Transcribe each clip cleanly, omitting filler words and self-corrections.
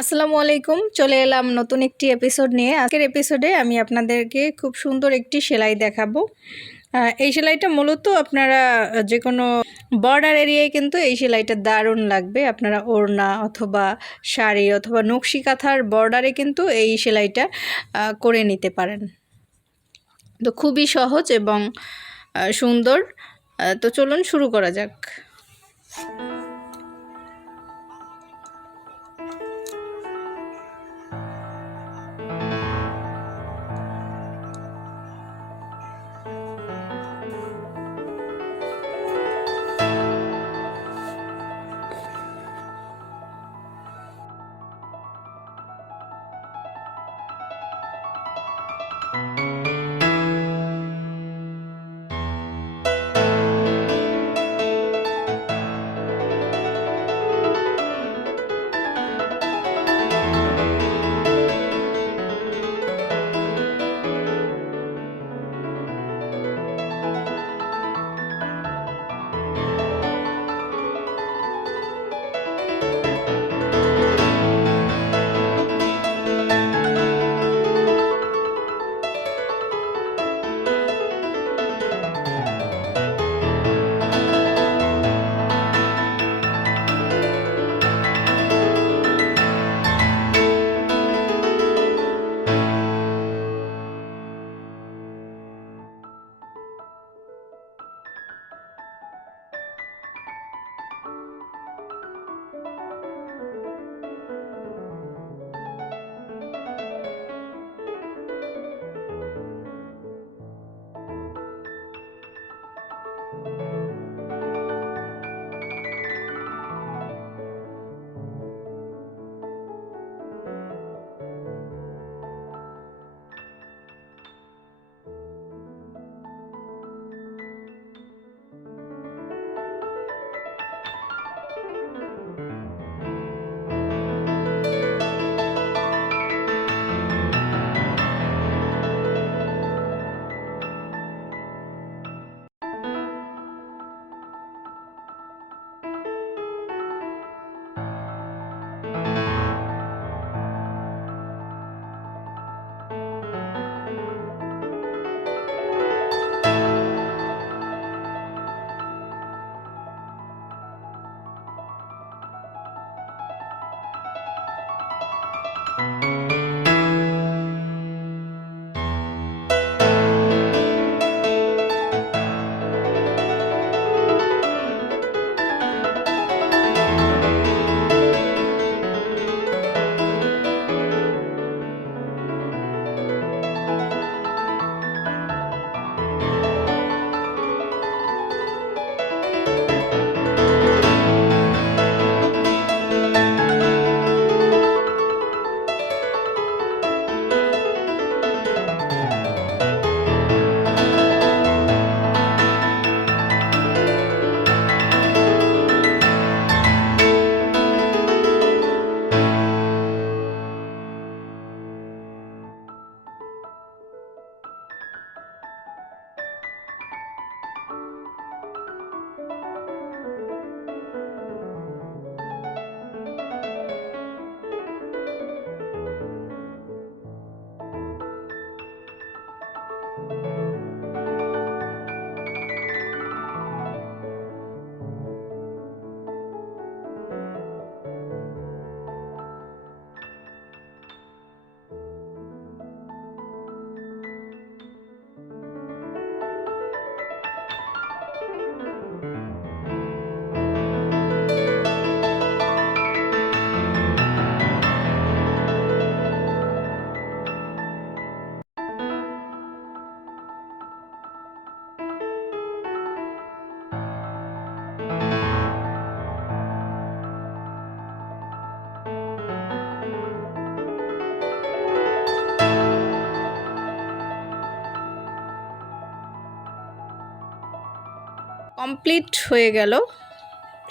আসসালামু আলাইকুম, চলে এলাম নতুন একটি এপিসোড নিয়ে। আজকের এপিসোডে আমি আপনাদেরকে খুব সুন্দর একটি সেলাই দেখাবো। এই সেলাইটা মূলত আপনারা যে কোনো বর্ডার এরিয়ায় কিন্তু এই সেলাইটা দারুণ লাগবে। আপনারা ওড়না অথবা শাড়ি অথবা নকশি কাঁথার বর্ডারে কিন্তু এই সেলাইটা করে নিতে পারেন। তো খুবই সহজ এবং সুন্দর। তো চলুন শুরু করা যাক। কমপ্লিট হয়ে গেল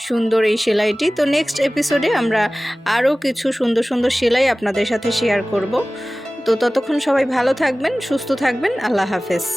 সুন্দর এই সেলাইটি। তো নেক্সট এপিসোডে আমরা আরও কিছু সুন্দর সুন্দর সেলাই আপনাদের সাথে শেয়ার করব। তো ততক্ষণ সবাই ভালো থাকবেন, সুস্থ থাকবেন। আল্লাহ হাফেজ।